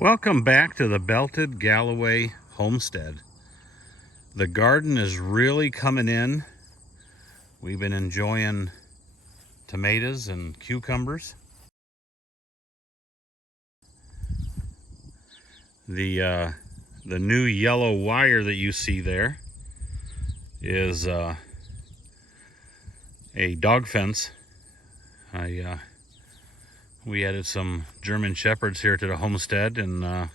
Welcome back to the Belted Galloway Homestead. The garden is really coming in. We've been enjoying tomatoes and cucumbers. The new yellow wire that you see there is a dog fence. We added some German Shepherds here to the homestead, and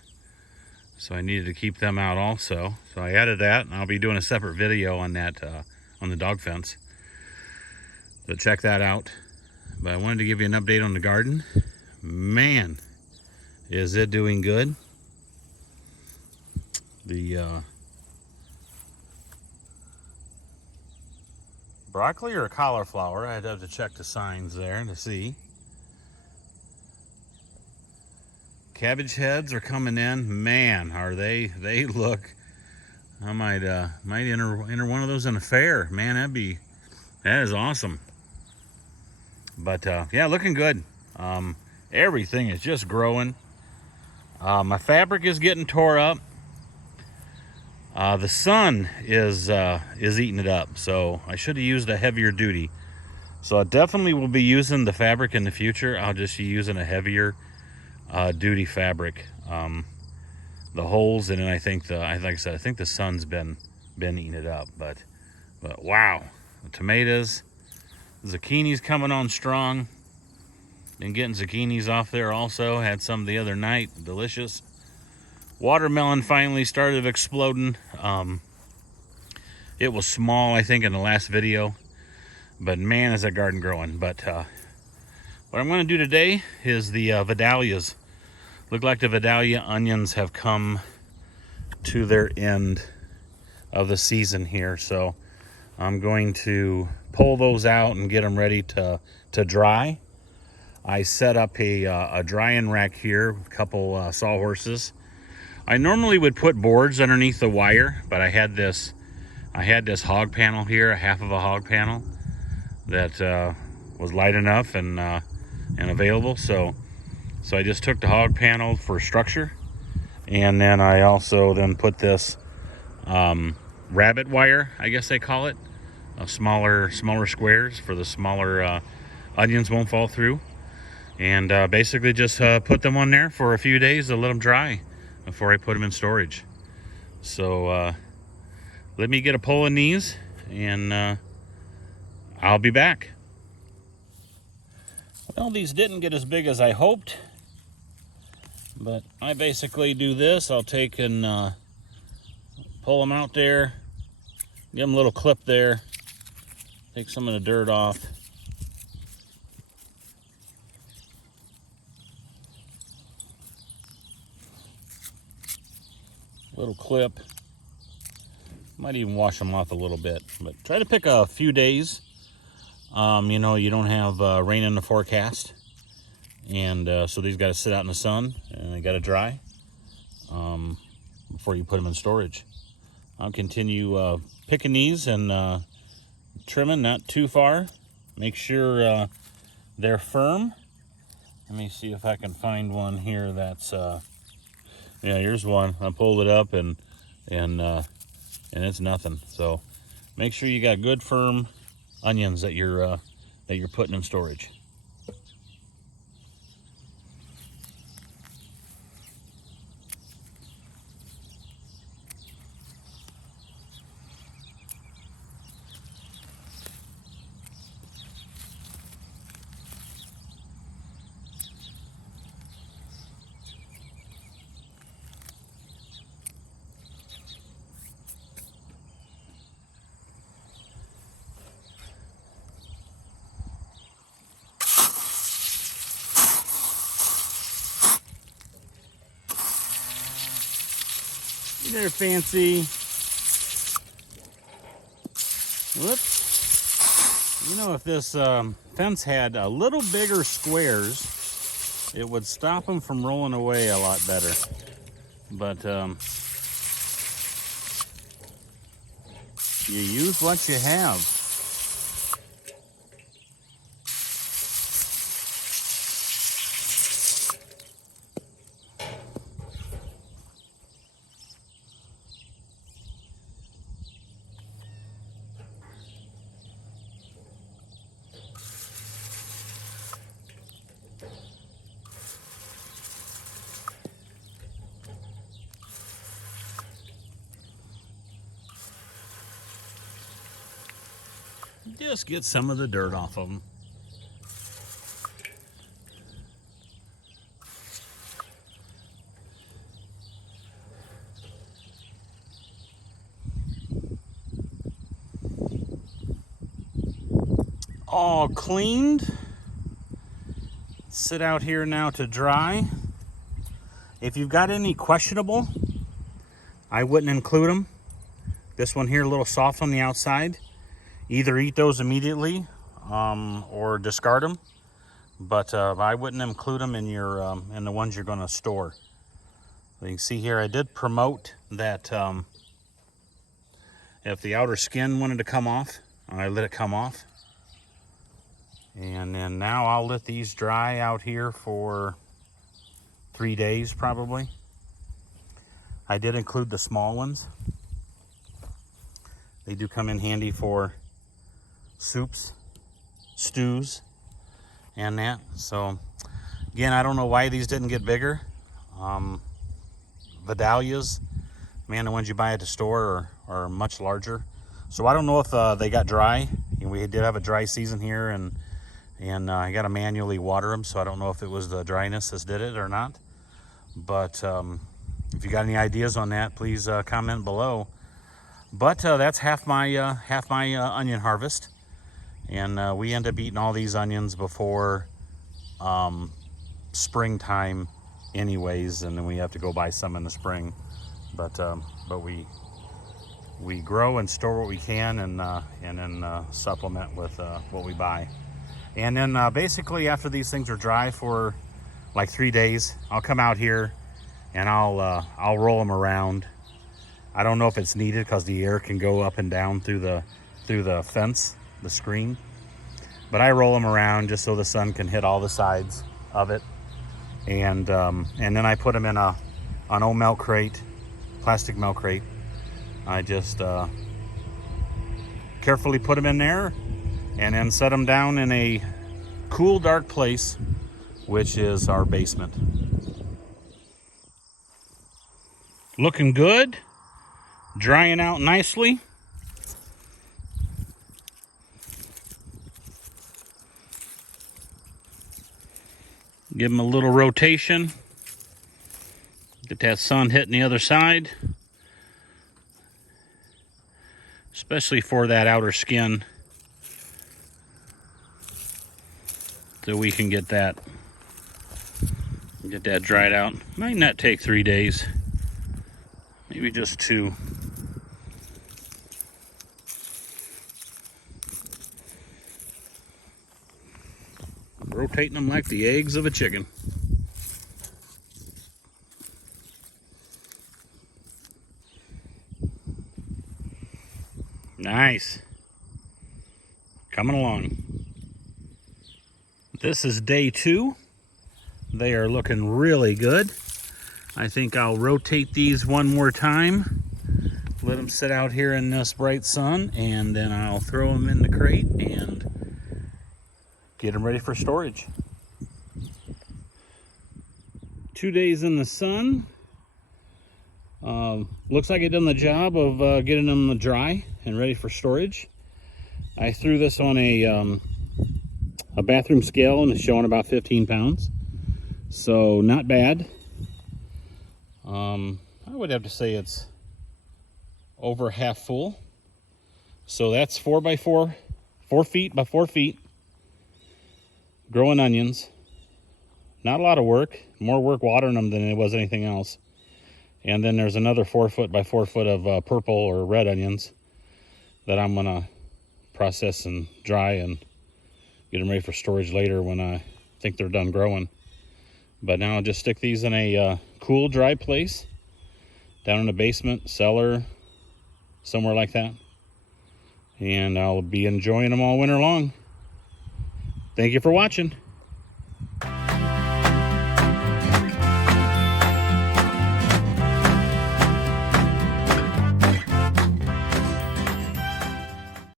so I needed to keep them out also. So I added that, and I'll be doing a separate video on that, on the dog fence. So check that out. But I wanted to give you an update on the garden. Man, is it doing good. The broccoli or cauliflower, I'd have to check the signs there to see. Cabbage heads are coming in. Man, are they look. I might enter one of those in a fair. Man, that is awesome. But yeah, looking good. Everything is just growing. My fabric is getting tore up. The sun is eating it up, so I should have used a heavier duty. So I definitely will be using the fabric in the future. I'll just be using a heavier duty fabric. The holes, and then I think like I said, I think the sun's been eating it up. But wow, the tomatoes, zucchini's coming on strong. Been getting zucchinis off there also. Had some the other night, delicious. Watermelon finally started exploding. It was small, I think, in the last video, but man, is that garden growing. But what I'm going to do today is the Vidalias. Look like the Vidalia onions have come to their end of the season here, so I'm going to pull those out and get them ready to dry. I set up a drying rack here with a couple sawhorses. I normally would put boards underneath the wire, but I had this hog panel here, a half of a hog panel that was light enough and available. So I just took the hog panel for structure, and then I also put this rabbit wire, I guess they call it, smaller squares for the smaller onions won't fall through, and basically just put them on there for a few days to let them dry before I put them in storage. So let me get a pull in these, and I'll be back. Well, these didn't get as big as I hoped, but I basically do this. I'll take and pull them out there, give them a little clip there, take some of the dirt off. Little clip. Might even wash them off a little bit, but try to pick a few days. You know, you don't have rain in the forecast, and so these got to sit out in the sun and they got to dry before you put them in storage. I'll continue picking these and trimming, not too far. Make sure they're firm. Let me see if I can find one here that's yeah, here's one. I pulled it up and it's nothing. So make sure you got good firm onions that you're putting in storage. They're fancy. Whoops. You know, if this fence had a little bigger squares, it would stop them from rolling away a lot better. But you use what you have. Just get some of the dirt off of them. All cleaned. Sit out here now to dry. If you've got any questionable, I wouldn't include them. This one here a little soft on the outside. Either eat those immediately or discard them. But I wouldn't include them in your in the ones you're going to store. You can see here I did promote that if the outer skin wanted to come off, I let it come off. And then now I'll let these dry out here for 3 days probably. I did include the small ones. They do come in handy for soups, stews, and that. So again, I don't know why these didn't get bigger. Vidalias, man, the ones you buy at the store are much larger. So I don't know if they got dry. And we did have a dry season here, and I got to manually water them, so I don't know if it was the dryness that did it or not. But if you got any ideas on that, please comment below. But that's half my onion harvest, and we end up eating all these onions before springtime, anyways, and then we have to go buy some in the spring. But we grow and store what we can, and then supplement with what we buy. And then basically after these things are dry for like 3 days, I'll come out here and I'll roll them around. I don't know if it's needed because the air can go up and down through the fence, the screen. But I roll them around just so the sun can hit all the sides of it. And then I put them in an old milk crate, plastic milk crate. I just carefully put them in there, and then set them down in a cool, dark place, which is our basement. Looking good, drying out nicely. Give them a little rotation. Get that sun hitting the other side. Especially for that outer skin, so we can get that dried out. Might not take 3 days, maybe just 2. Rotating them like the eggs of a chicken. Nice. Coming along. This is day 2. They are looking really good. I think I'll rotate these one more time. Let them sit out here in this bright sun, and then I'll throw them in the crate and get them ready for storage. 2 days in the sun. Looks like I done the job of getting them dry and ready for storage. I threw this on a bathroom scale, and it's showing about 15 pounds. So not bad. I would have to say it's over half full. So that's 4 by 4, 4 feet by 4 feet. Growing onions. Not a lot of work. More work watering them than it was anything else. And then there's another 4 foot by 4 foot of purple or red onions that I'm gonna process and dry and get them ready for storage later when I think they're done growing. But now I'll just stick these in a cool, dry place, down in the basement, cellar, somewhere like that. And I'll be enjoying them all winter long. Thank you for watching.